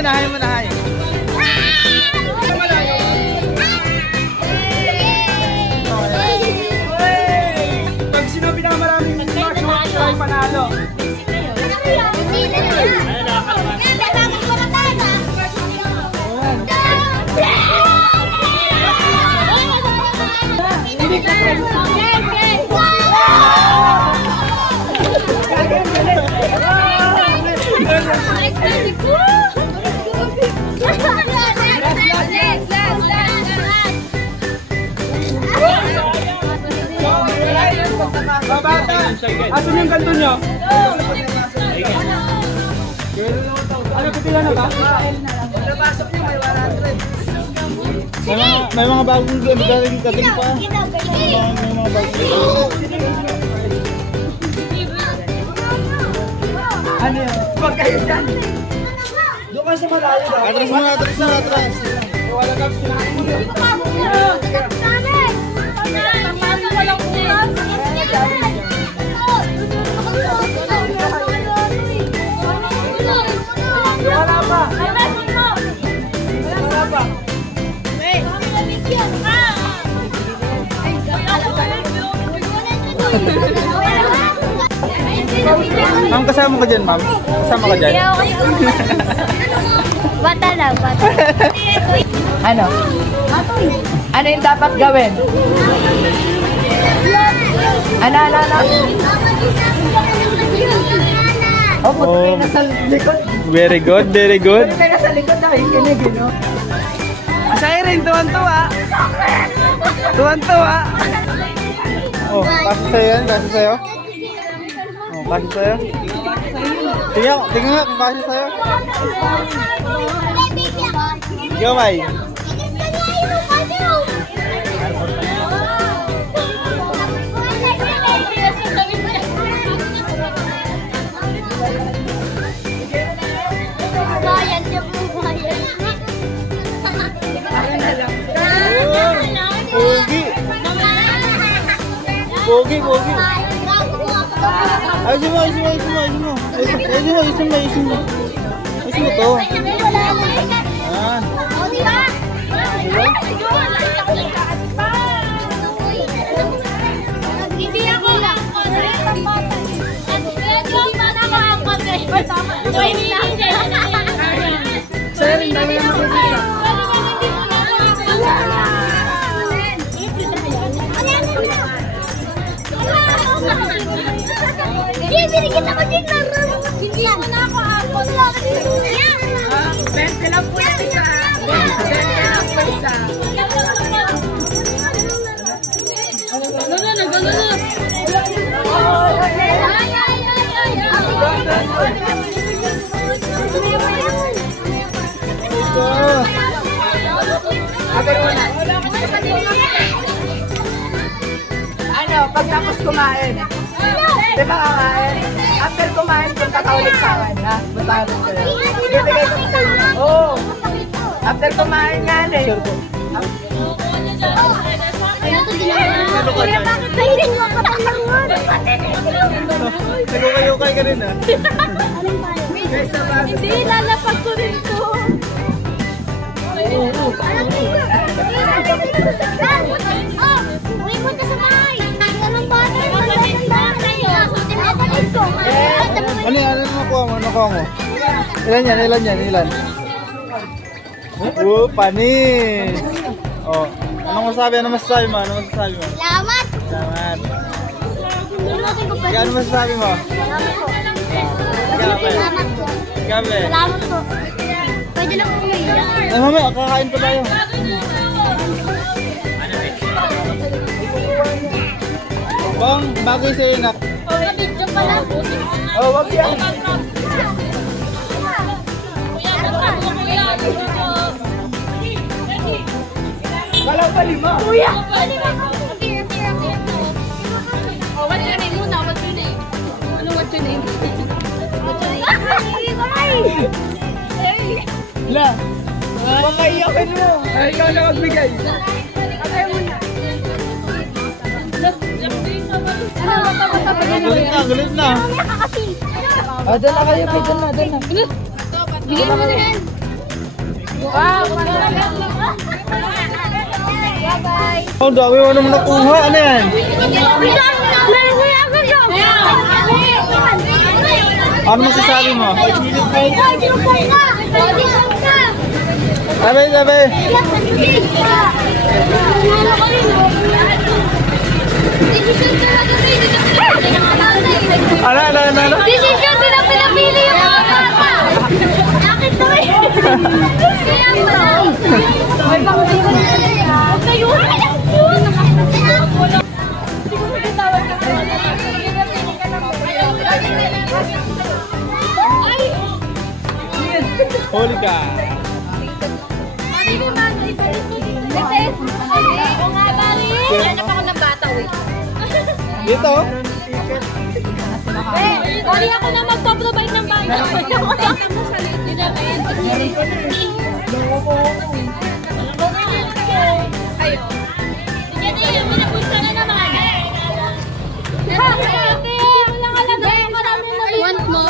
mo na, hi mo na, hi. Pag sinabi na maraming marks, ay panalo. Asan yung kanto nyo? Ano, pipila na ba? Pagpasok nyo, may 100. May mga bagong galing pa. May mga bagong ano yun? Huwag kayo dyan. Doon ka sa malayo. Atras mo na, atras. Wala ka Ma'am, kasama ka dyan, ma'am? Kasama ka dyan? Bata lang, bata. Ano? Ano yung dapat gawin? Ano? Oh, puto kayo nasa likod. Very good, very good. Puto kayo nasa likod, nakikinig, no? Masaya rin, tuwan-tuwa. Tuwan-tuwa. Oh, kasi sa'yo yan, kasi sa'yo. Oh, kasi sa'yo. Tingnan nga kung kasi sa'yo. Gamay. Pogi. Ayusin mo to. Ah. Hindi ako lang. Sa'yo rin, dami na makikita. Binigyan ako din lang. Hindi mo na ako ako. 20 lang po isa. 20 lang po isa. Ano, pagtapos kumain. Di ba kakain? After kumain, punta ka ulit sa akin, ha? Punta ka ulit. Bibigay ko sa inyo. Oo. After kumain nga eh. Kuya, bakit kahirin mo ka pang Nagukay-ukay ka rin, ha? Hindi, lalapag ko rin to. Uwi mo na sa bahay. Anong bata? Ano nakuha mo? Ilan yan? Panis! Oh, anong masasabi mo? Salamat! Ano masasabi mo? Salamat po. Salamat po. Pwede lang umuwi. Ay, mamaya, kakain pa tayo. Bang, bagay sa'yo, nak. Video pa lang. Oh, wag yan. Kala pa 5. Kuya! Oh, what's your name muna? What's your name? What's your name? La, makayakin mo. Ay, ikaw na magbigay. Gulit na. Doon na kayo, doon na. Bigyan mo na yan. Wow! Oh, dami mo naman nakuha. Ano yan? Ano masasabi mo? Sabi, sabi. Ano? Decision din ang pinapili yung mga bata. Bakit to eh? Kaya pala. May pang-ibig na yan. Kayo na lang yun. Huli ka. Hanap ako ng bata, wait. Dito. Hindi ako na magpa-provide ng bata. Kayo. Hindi, minapunta na naman. Want mo?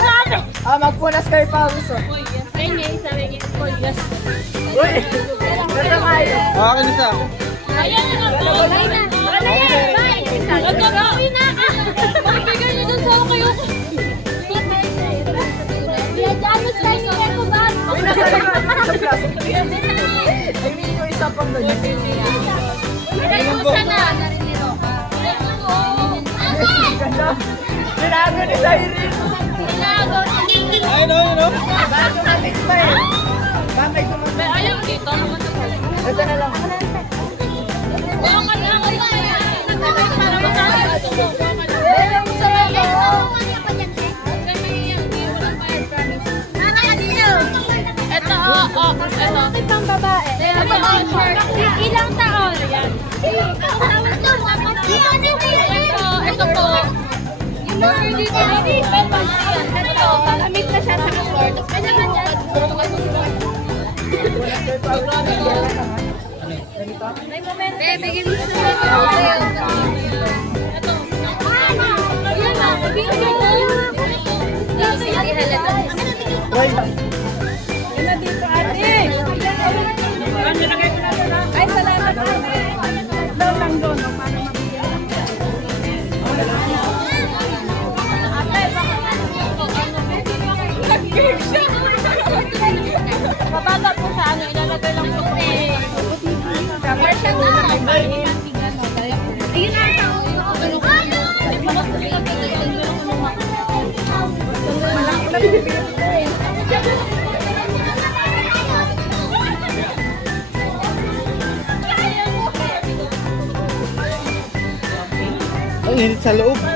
Magpunas kayo pa gusto. Sabi niya. Uy! Ganda kayo. Akin isa. Ayan na ako. Wala na yan. Bye. Nagkakawin na ka. Magbigay niyo dun sa kayo. Ano tayo ni Eko ba? Uy, nasa plastic. Ay, hindi ko isa pang ganyan. Nagkusa na. Ganda. Binago ni Cyril. Ay, no. Bago natin pa eh. Bakit tumatay? Ayaw, dito naman sa Ito na lang. Oo, kaya para makakita mo. Ito, ito. Pang babae. Ilang taon? Ito po. Ito, malamit na siya sa floor. Tapos kanya nga dyan. Bigyan mo siya. Ito. Ayan na. Bigyan mo. Hindi halata. Ay, salamat po. Daw lang doon. Mababa po sa ano, ilalagay lang po eh. Commercial na. Ayun na. Ang init sa loob.